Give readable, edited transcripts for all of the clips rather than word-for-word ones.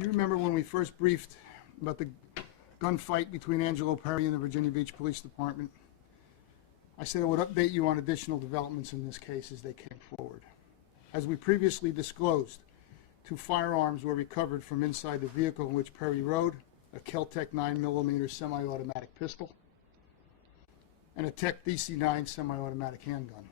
If you remember when we first briefed about the gunfight between Angelo Perry and the Virginia Beach Police Department, I said I would update you on additional developments in this case as they came forward. As we previously disclosed, 2 firearms were recovered from inside the vehicle in which Perry rode, a Kel-Tec 9mm semi-automatic pistol and a Tec DC-9 semi-automatic handgun.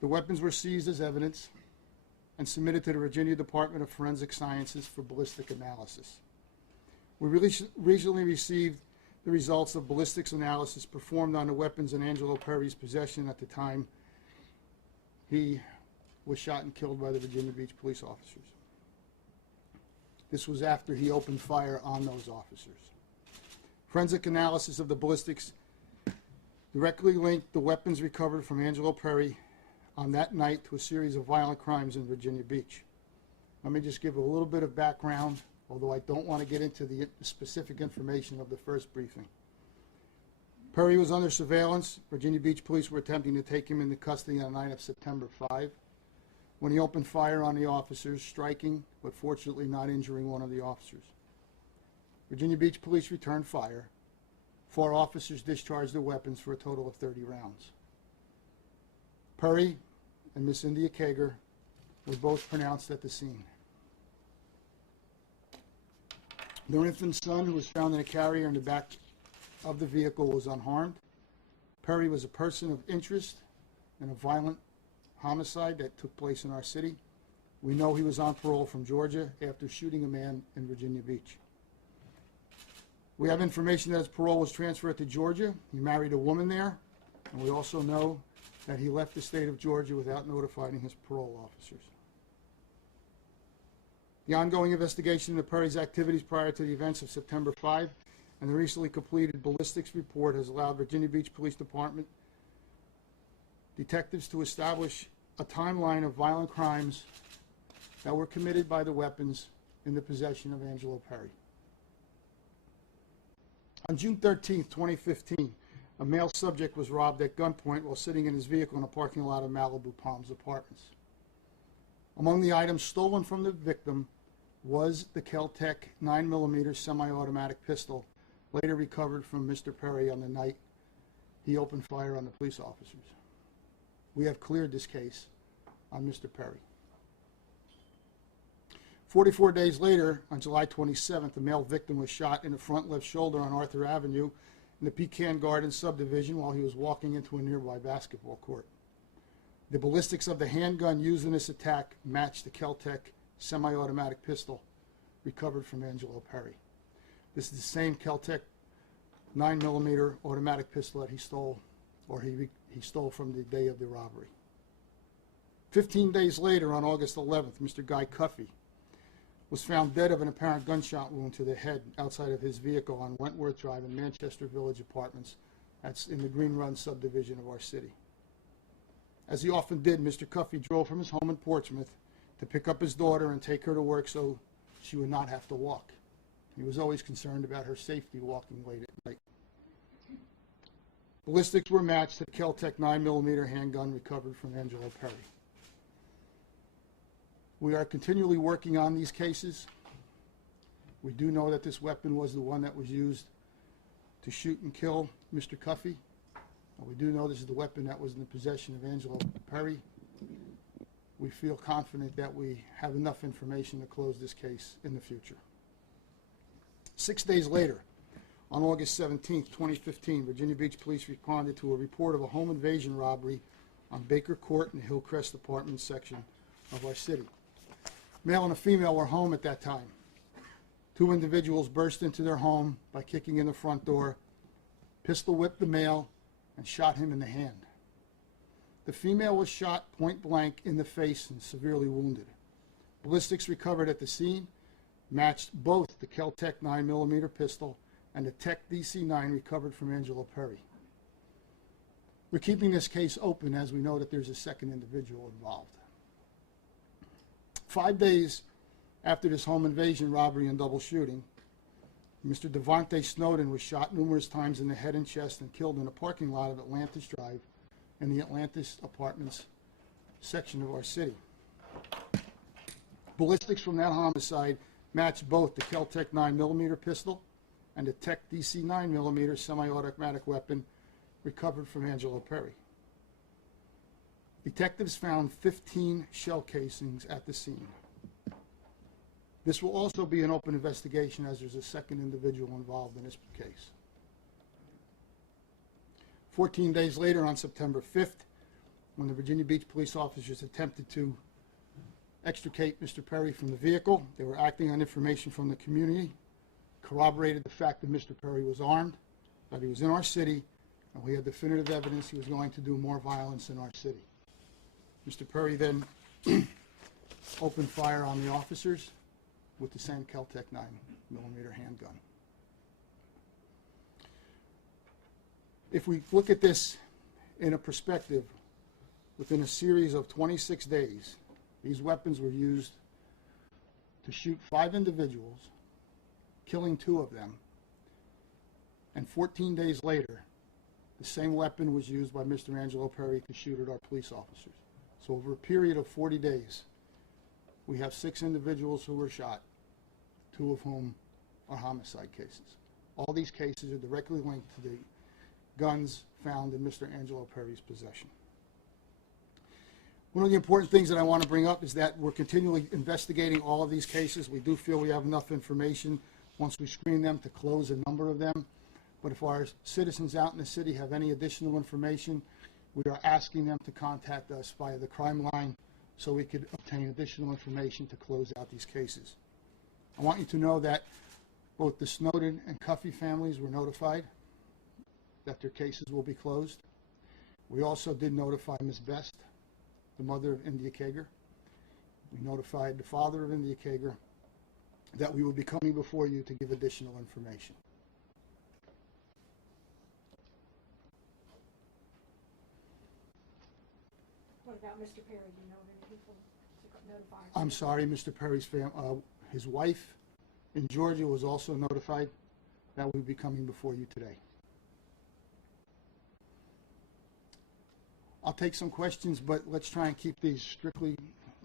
The weapons were seized as evidence and submitted to the Virginia Department of Forensic Sciences for ballistic analysis. We recently received the results of ballistics analysis performed on the weapons in Angelo Perry's possession at the time he was shot and killed by the Virginia Beach police officers. This was after he opened fire on those officers. Forensic analysis of the ballistics directly linked the weapons recovered from Angelo Perry on that night to a series of violent crimes in Virginia Beach. Let me just give a little bit of background, although I don't want to get into the specific information of the first briefing. Perry was under surveillance. Virginia Beach police were attempting to take him into custody on the night of September 5, when he opened fire on the officers, striking, but fortunately not injuring one of the officers. Virginia Beach police returned fire. 4 officers discharged their weapons for a total of 30 rounds. Perry and Miss India Kager were both pronounced at the scene. Their infant son, who was found in a carrier in the back of the vehicle, was unharmed. Perry was a person of interest in a violent homicide that took place in our city. We know he was on parole from Georgia after shooting a man in Virginia Beach. We have information that his parole was transferred to Georgia. He married a woman there, and we also know that he left the state of Georgia without notifying his parole officers. The ongoing investigation into Perry's activities prior to the events of September 5 and the recently completed ballistics report has allowed Virginia Beach Police Department detectives to establish a timeline of violent crimes that were committed by the weapons in the possession of Angelo Perry. On June 13, 2015, a male subject was robbed at gunpoint while sitting in his vehicle in a parking lot of Malibu Palms Apartments. Among the items stolen from the victim was the Kel-Tec 9mm semi-automatic pistol, later recovered from Mr. Perry on the night he opened fire on the police officers. We have cleared this case on Mr. Perry. 44 days later, on July 27th, a male victim was shot in the front left shoulder on Arthur Avenue in the Pecan Gardens subdivision while he was walking into a nearby basketball court. The ballistics of the handgun used in this attack matched the Kel-Tec semi-automatic pistol recovered from Angelo Perry. This is the same Kel-Tec 9mm automatic pistol that he stole, or he stole from the day of the robbery. 15 days later, on August 11th, Mr. Guy Cuffey was found dead of an apparent gunshot wound to the head outside of his vehicle on Wentworth Drive in Manchester Village Apartments. That's in the Green Run subdivision of our city. As he often did, Mr. Cuffey drove from his home in Portsmouth to pick up his daughter and take her to work so she would not have to walk. He was always concerned about her safety walking late at night. Ballistics were matched to the Kel-Tec 9mm handgun recovered from Angelo Perry. We are continually working on these cases. We do know that this weapon was the one that was used to shoot and kill Mr. Cuffey. We do know this is the weapon that was in the possession of Angelo Perry. We feel confident that we have enough information to close this case in the future. 6 days later, on August 17, 2015, Virginia Beach Police responded to a report of a home invasion robbery on Baker Court in the Hillcrest Apartments section of our city. Male and a female were home at that time. 2 individuals burst into their home by kicking in the front door, pistol whipped the male, and shot him in the hand. The female was shot point blank in the face and severely wounded. Ballistics recovered at the scene matched both the Kel-Tec 9mm pistol and the Tec DC-9 recovered from Angelo Perry. We're keeping this case open as we know that there's a second individual involved. 5 days after this home invasion, robbery, and double shooting, Mr. Devontae Snowden was shot numerous times in the head and chest and killed in a parking lot of Atlantis Drive in the Atlantis Apartments section of our city. Ballistics from that homicide matched both the Kel-Tec 9mm pistol and the Tech DC 9mm semi-automatic weapon recovered from Angelo Perry. Detectives found 15 shell casings at the scene. This will also be an open investigation as there's a second individual involved in this case. 14 days later, on September 5th, when the Virginia Beach police officers attempted to extricate Mr. Perry from the vehicle, they were acting on information from the community, corroborated the fact that Mr. Perry was armed, that he was in our city, and we had definitive evidence he was going to do more violence in our city. Mr. Perry then opened fire on the officers with the same Kel-Tec 9mm handgun. If we look at this in a perspective, within a series of 26 days, these weapons were used to shoot 5 individuals, killing 2 of them, and 14 days later, the same weapon was used by Mr. Angelo Perry to shoot at our police officers. So over a period of 40 days, we have 6 individuals who were shot, 2 of whom are homicide cases. All these cases are directly linked to the guns found in Mr. Angelo Perry's possession. One of the important things that I want to bring up is that we're continually investigating all of these cases. We do feel we have enough information once we screen them to close a number of them. But if our citizens out in the city have any additional information, we are asking them to contact us via the crime line so we could obtain additional information to close out these cases. I want you to know that both the Snowden and Cuffey families were notified that their cases will be closed. We also did notify Ms. Best, the mother of India Kager. We notified the father of India Kager that we will be coming before you to give additional information. What about Mr. Perry? Do you know of any people notified? I'm sorry, Mr. Perry's his wife in Georgia was also notified that we will be coming before you today. I'll take some questions, but let's try and keep these strictly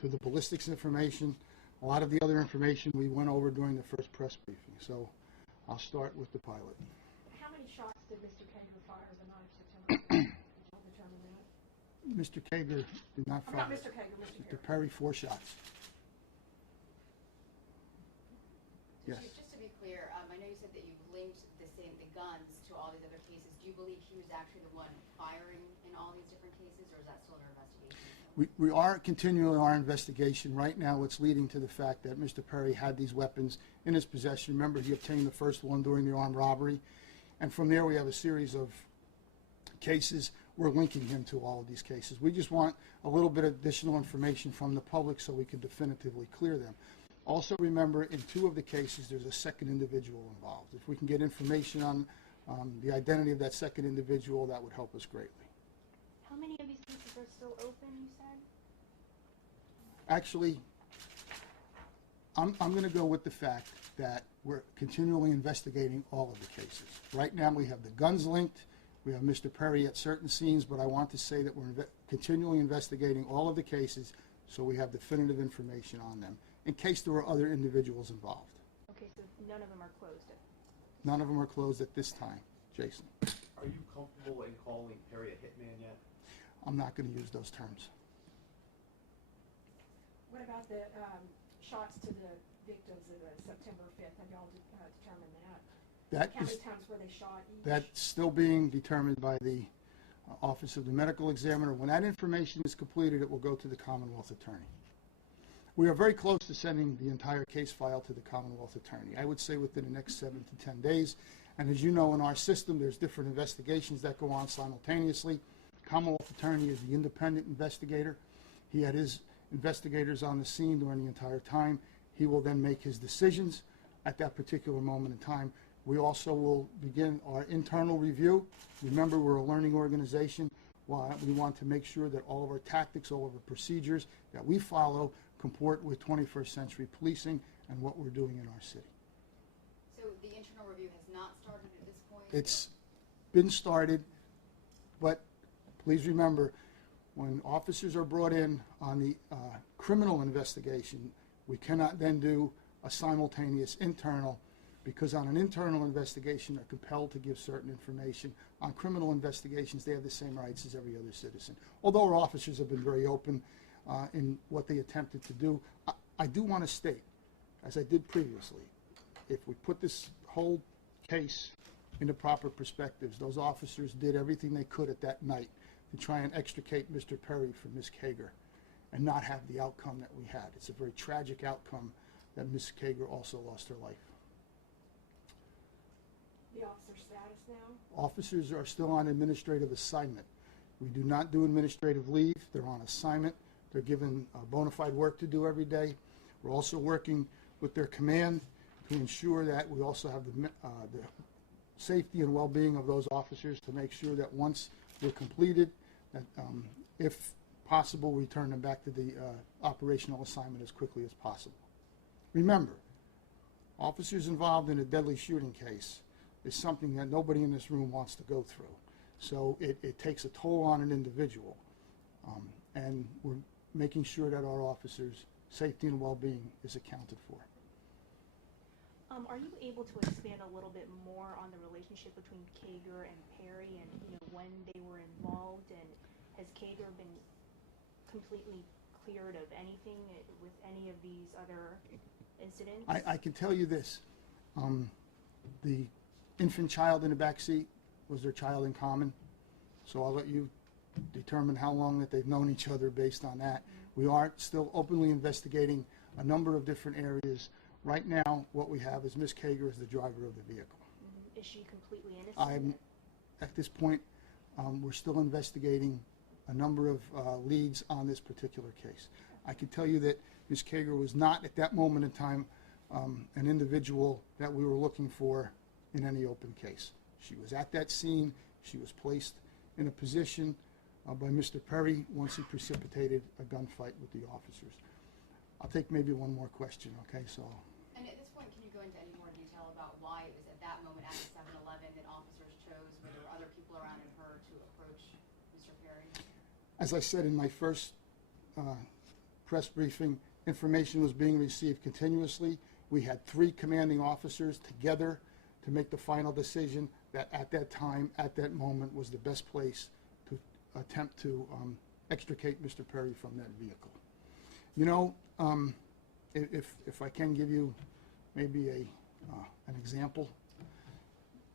to the ballistics information. A lot of the other information we went over during the first press briefing. So I'll start with the pilot. How many shots did Mr. Kager fire the night of September 5th? Did you determine that? Mr. Kager did not fire. Not Mr. Kager, Mr. Perry, 4 shots. Yes. Just to be clear, I know you said that you've linked the guns to all these other cases. Do you believe he was actually the one firing in all these different cases, or is that still under investigation? We are continuing our investigation. Right now, it's leading to the fact that Mr. Perry had these weapons in his possession. Remember, he obtained the first one during the armed robbery. And from there, we have a series of cases. We're linking him to all of these cases. We just want a little bit of additional information from the public so we can definitively clear them. Also, remember, in 2 of the cases, there's a second individual involved. If we can get information on the identity of that second individual, that would help us greatly. How many of these cases are still open, you said? Actually, I'm going to go with the fact that we're continually investigating all of the cases. Right now, we have the guns linked. We have Mr. Perry at certain scenes, but I want to say that we're continually investigating all of the cases so we have definitive information on them in case there were other individuals involved. Okay, so none of them are closed. None of them are closed at this time. Jason? Are you comfortable in calling Perry a hitman yet? I'm not going to use those terms. What about the shots to the victims of the September 5th? Have y'all determined that? How many times were they shot each? That's still being determined by the Office of the Medical Examiner. When that information is completed, it will go to the Commonwealth Attorney. We are very close to sending the entire case file to the Commonwealth Attorney. I would say within the next 7 to 10 days. And as you know, in our system, there's different investigations that go on simultaneously. Commonwealth Attorney is the independent investigator. He had his investigators on the scene during the entire time. He will then make his decisions at that particular moment in time. We also will begin our internal review. Remember, we're a learning organization. We want to make sure that all of our tactics, all of our procedures that we follow comport with 21st century policing and what we're doing in our city. So the internal review has not started at this point? It's been started, but please remember, when officers are brought in on the criminal investigation, we cannot then do a simultaneous internal, because on an internal investigation, they're compelled to give certain information. On criminal investigations, they have the same rights as every other citizen. Although our officers have been very open in what they attempted to do, I do want to state, as I did previously, if we put this whole case into proper perspectives, those officers did everything they could at that night to try and extricate Mr. Perry from Ms. Kager and not have the outcome that we had. It's a very tragic outcome that Ms. Kager also lost her life. The officer's status now? Officers are still on administrative assignment. We do not do administrative leave. They're on assignment. They're given bona fide work to do every day. We're also working with their command to ensure that we also have the safety and well-being of those officers, to make sure that once we're completed, that if possible, we turn them back to the operational assignment as quickly as possible. Remember, officers involved in a deadly shooting case is something that nobody in this room wants to go through. So it takes a toll on an individual, and we're making sure that our officers' safety and well-being is accounted for. Are you able to expand a little bit more on the relationship between Kager and Perry, and when they were involved, and has Kager been completely cleared of anything with any of these other incidents? I can tell you this. The infant child in the back seat was their child in common, so I'll let you determine how long that they've known each other based on that. We are still openly investigating a number of different areas. Right now, what we have is Ms. Kager as the driver of the vehicle. Is she completely innocent? At this point, we're still investigating a number of leads on this particular case. I can tell you that Ms. Kager was not, at that moment in time, an individual that we were looking for in any open case. She was at that scene. She was placed in a position by Mr. Perry once he precipitated a gunfight with the officers. I'll take maybe one more question, okay? So. And at this point, can you go into any more detail about why it was at that moment at the 7-Eleven that officers chose, where there were other people around and her, to approach Mr. Perry? As I said in my first press briefing, information was being received continuously. We had 3 commanding officers together to make the final decision that at that time, at that moment, was the best place to attempt to extricate Mr. Perry from that vehicle. You know, if I can give you maybe an example,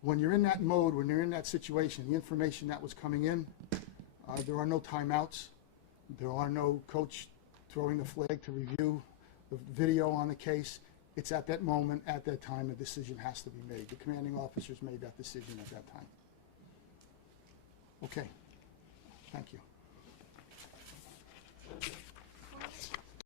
when you're in that mode, when you're in that situation, the information that was coming in, there are no timeouts. There are no coach throwing the flag to review the video on the case. It's at that moment, at that time, a decision has to be made. The commanding officers made that decision at that time. Okay. Thank you.